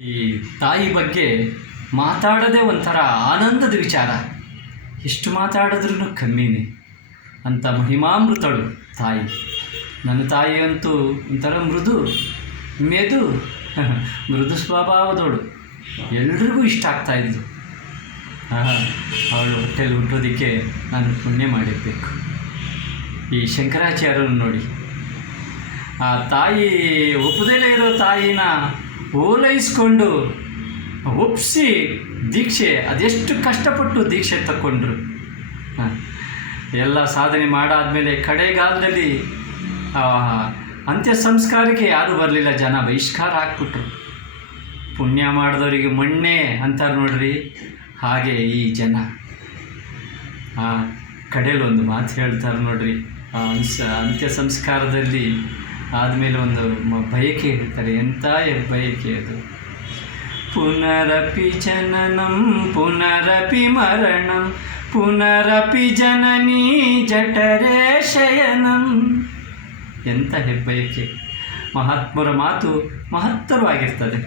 ಈ ತಾಯಿ ಬಗ್ಗೆ ಮಾತಾಡೋದೇ ಒಂಥರ ಆನಂದದ ವಿಚಾರ. ಎಷ್ಟು ಮಾತಾಡಿದ್ರೂ ಕಮ್ಮಿನೇ ಅಂತ ಮಹಿಮಾಮೃತಳು ತಾಯಿ. ನನ್ನ ತಾಯಿ ಅಂತೂ ಒಂಥರ ಮೆದು ಮೃದು ಸ್ವಭಾವದವಳು. ಎಲ್ರಿಗೂ ಇಷ್ಟ ಆಗ್ತಾಯಿದ್ಲು. ಅವಳು ಹೊಟ್ಟೆಯಲ್ಲಿ ಹುಟ್ಟೋದಕ್ಕೆ ನಾನು ಪುಣ್ಯ ಮಾಡಿರಬೇಕು. ಈ ಶಂಕರಾಚಾರ್ಯರು ನೋಡಿ, ಆ ತಾಯಿ ಒಪ್ಪದಲ್ಲೇ ಇರೋ ತಾಯಿನ ಓಲೈಸ್ಕೊಂಡು ಒಪ್ಪಿಸಿ ದೀಕ್ಷೆ, ಅದೆಷ್ಟು ಕಷ್ಟಪಟ್ಟು ದೀಕ್ಷೆ ತಗೊಂಡ್ರು. ಎಲ್ಲ ಸಾಧನೆ ಮಾಡಾದಮೇಲೆ ಕಡೆಗಾಲದಲ್ಲಿ ಅಂತ್ಯ ಸಂಸ್ಕಾರಕ್ಕೆ ಯಾರೂ ಬರಲಿಲ್ಲ. ಜನ ಬಹಿಷ್ಕಾರ ಹಾಕ್ಬಿಟ್ರು. ಪುಣ್ಯ ಮಾಡಿದವರಿಗೆ ಮಣ್ಣೆ ಅಂತಾರೆ ನೋಡ್ರಿ, ಹಾಗೆ ಈ ಜನ ಕಡೆಯಲ್ಲೊಂದು ಮಾತು ಹೇಳ್ತಾರೆ ನೋಡ್ರಿ. ಅಂತ್ಯ ಸಂಸ್ಕಾರದಲ್ಲಿ ಆದಮೇಲೆ ಒಂದು ಬಯಕೆ ಹೇಳ್ತಾರೆ. ಎಂಥ ಬಯಕೆ ಅದು! ಪುನರಪಿ ಜನನಂ ಪುನರಪಿ ಮರಣಂ ಪುನರಪಿ ಜನನೀ ಜಠರೇ ಶಯನಂ. ಎಂಥ ಹೆಬ್ಬಯಕೆ! ಮಹಾತ್ಮರ ಮಾತು ಮಹತ್ತರವಾಗಿರ್ತದೆ.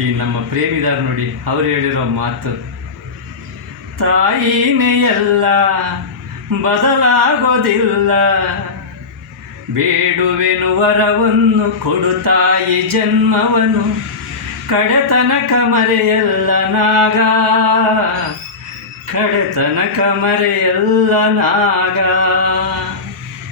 ಈ ನಮ್ಮ ಪ್ರೇಮಿದಾರ ನೋಡಿ, ಅವರು ಹೇಳಿರೋ ಮಾತು, ತಾಯಿನೇ ಎಲ್ಲ ಬದಲಾಗೋದಿಲ್ಲ, ಬೇಡುವೆನು ವರವನ್ನು ಕೊಡು ತಾಯಿ ಜನ್ಮವನು, ಕಡೆತನಕ ಮರೆಯಲ್ಲ ನಾಗ, ಕಡೆತನಕ ಮರೆಯಲ್ಲ ನಾಗ.